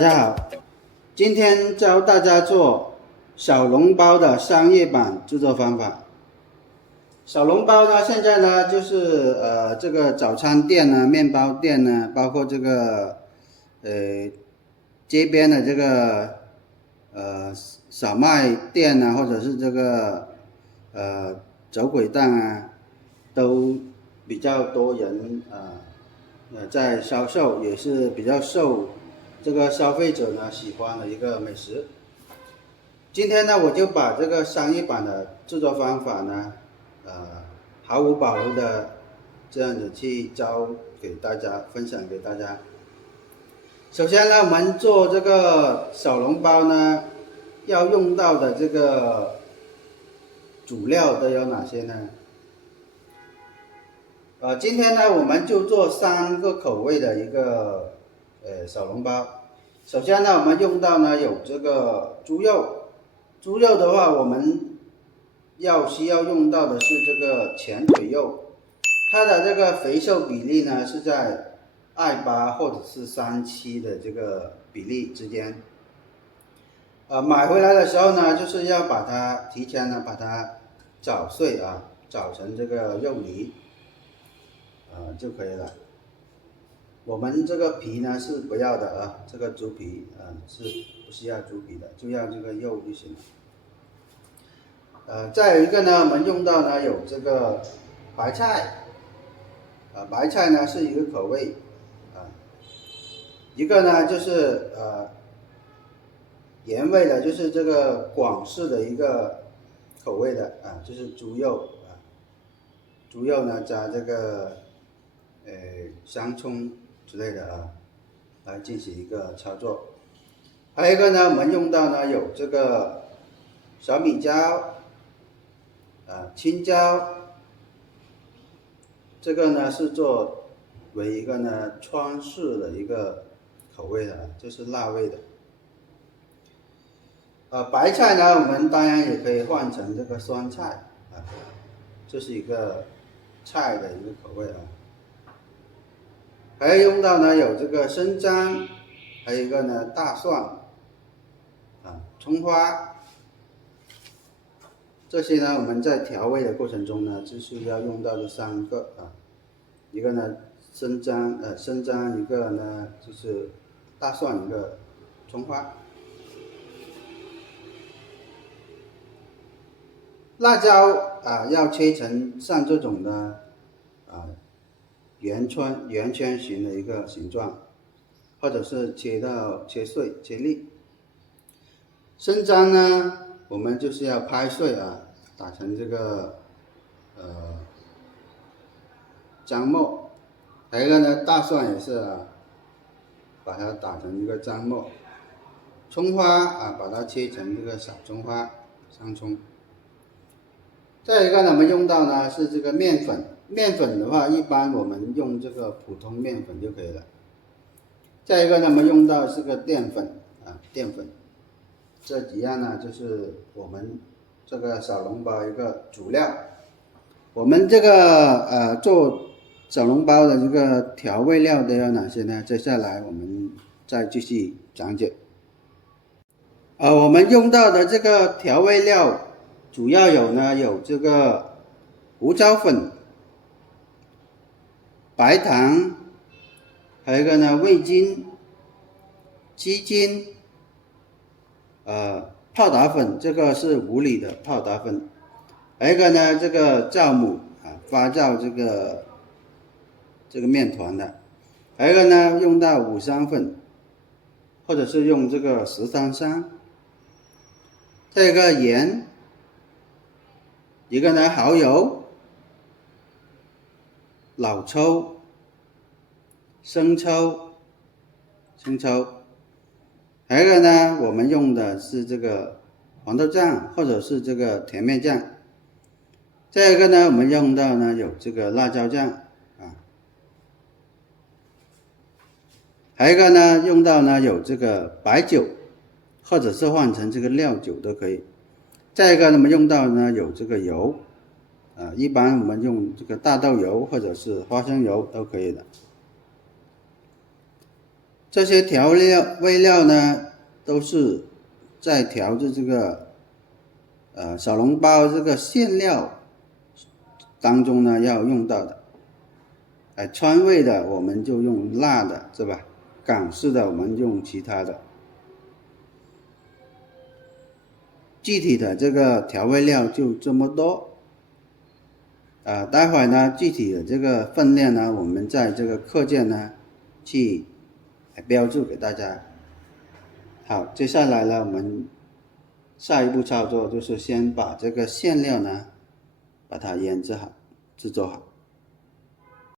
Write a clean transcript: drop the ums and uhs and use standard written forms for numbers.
家好，今天教大家做小笼包的商業版制作方法。小笼包呢，现在呢就是这个早餐店呢、面包店呢，包括这个街邊的這個小賣店啊，或者是這個走鬼檔啊，都比較多人在銷售，也是比較受這個消費者呢喜歡的一個美食。今天呢，我就把這個商業版的製作方法呢，毫無保留的這樣子去教給大家，分享給大家。首先呢，我們做這個小籠包呢，要用到的這個主料都有哪些呢？今天呢，我們就做3個口味的一個小籠包。首先呢，我們用到呢有這個豬肉。豬肉的話，我們需要用到的是這個前腿肉，它的這個肥瘦比例呢是在2:8或者是3:7的這個比例之間。買回來的時候呢，就是要把它提前呢把它搗碎啊，搗成這個肉泥，就可以了。我們這個皮呢是不要的啊，這個豬皮是不需要豬皮的，就要這個肉就行了。再有一個呢，我們用到呢有這個白菜，白菜呢是一個口味，一個呢就是原味的，就是這個廣式的一個口味的就是豬肉豬肉呢加這個香蔥之類的來進行一個操作。還有一個呢，我們用到呢有這個小米椒，青椒，這個呢是作為一個呢川式的一個口味的，就是辣味的。白菜呢，我們當然也可以換成這個酸菜這是一個菜的一個口味還要用到呢有這個生薑，還有一個呢大蒜，蔥花，這些呢我們在調味的過程中呢就是要用到的3個一個呢生薑，一個呢就是大蒜，一個蔥花。辣椒要切成像這種的圓圈形的一個形狀，或者是切碎切粒。生薑呢，我們就是要拍碎打成這個薑末。還有一個呢，大蒜也是把它打成一個薑末。蔥花把它切成這個小蔥花，香蔥。再一個呢，我們用到呢是這個麵粉。麵粉的話，一般我們用這個普通麵粉就可以了。再一個呢，我們用到是個澱粉澱粉。這幾樣呢，就是我們這個小籠包一個主料。我們這個做小籠包的這個調味料都有哪些呢？接下來我們再繼續講解。我們用到的這個調味料主要有這個胡椒粉、白糖，還有一個呢味精、雞精，泡打粉，這個是無理的泡打粉，還有一個呢這個酵母發酵這個麵團的，還有一個呢用到五香粉，或者是用這個十三香，再一個鹽，一個呢蠔油、老抽、生抽，還有一個呢我們用的是這個黃豆醬或者是這個甜麵醬。再一個呢我們用到呢有這個辣椒醬還有一個呢用到呢有這個白酒，或者是換成這個料酒都可以。再一個呢我們用到呢有這個油，一般我們用這個大豆油或者是花生油都可以的。這些調味料呢，都是在調制這個小籠包這個餡料當中呢要用到的。川味的我們就用辣的，是吧？港式的我們用其他的。具体的這個調味料就這麼多。待會呢，具體的這個分量呢，我們在這個課件呢去標注給大家。好，接下來呢，我們下一步操作就是先把這個餡料呢，把它醃制好，制作好。